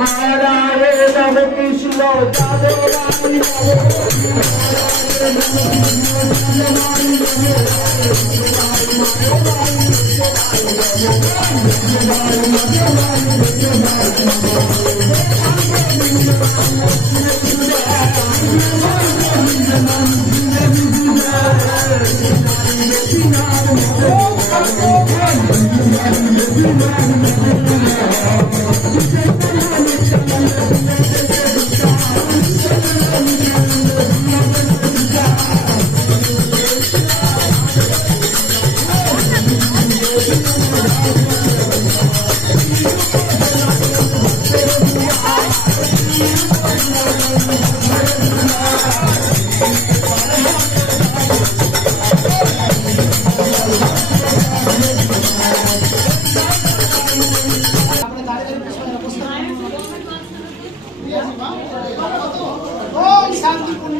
হরে নব কৃষ্ণ Oh,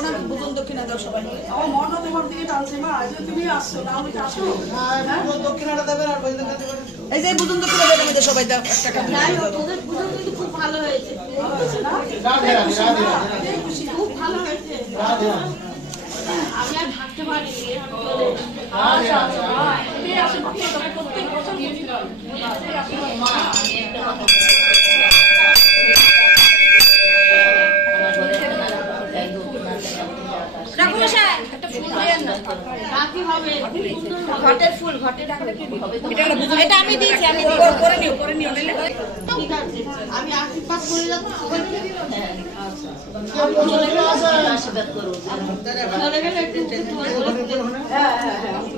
এখন দক্ষিণা দাও সবাই। আমার মন তোমার দিকে টানছে মা আজ তুমি আসছো না আমি আসো। হ্যাঁ? ভোজন দেবে আর এই যে ভোজন দক্ষিণা দেবে সবাই দাও এক খুব ভালো হয়েছে। খুব ভালো হয়েছে। আমি আর থাকতে পারিনি হ্যাঁ, প্রত্যেক বছর ঘটের ফুল ঘটে এটা আমি দিয়েছি আমি করে নিও করে নিও ঠিক আছে আমি আশীর্বাদ করে যাব আশীর্বাদ করো চলে গেলে একটু হ্যাঁ হ্যাঁ। হ্যাঁ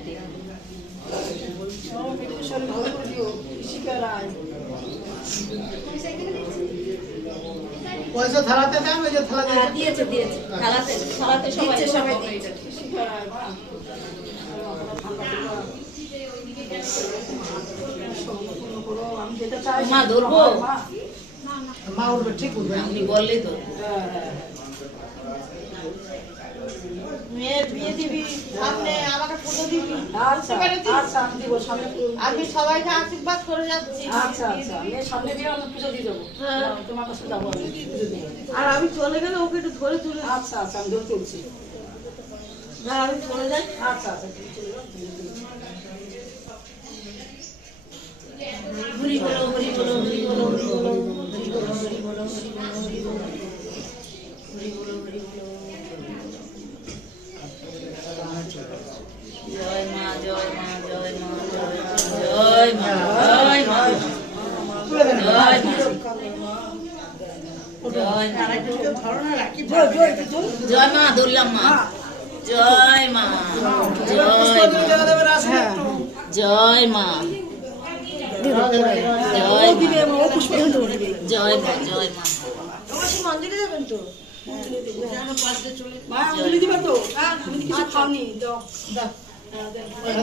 Thank you. পয়সা থালাতে দেন ওই যে থালা দিয়ে। দিয়েছে দিয়েছে। থালাতে থালাতে সবাই সবাই দিয়েছে মা ধরবো? মা উঠবে ঠিক উঠবে। আপনি বললেই তো মেয়ের বিয়ে দিবি সামনে আমাকে পুজো দিবি আচ্ছা আচ্ছা আমি সবাইকে আশীর্বাদ করে যাচ্ছি আচ্ছা আচ্ছা সামনে দিয়ে আমি পুজো দিয়ে দেবো তোমার কাছে যাব আর আমি চলে গেলে ওকে একটু ধরে তুলে আচ্ছা আচ্ছা আমি ধরে তুলছি না আমি চলে যাই আচ্ছা আচ্ছা তুমি চলে যাও, তুমি চলে যাও। হরি বলো হরি বলো হরি বলো হরি বলো হরি বলো হরি বলো হরি বলো হরি বলো হরি বলো হরি বলো জয় মা জয় মা জয় মা জয় মা জয় মা জয় মা জয় মা জয় মা জয় মা। দুর্লাম মা জয় মা জয় মা। দেওয়া দেবেন আসেন একটু জয় মা জয় মা জয় মা জয় মা মা অঞ্জলি তো কিছু খাওনি দাও।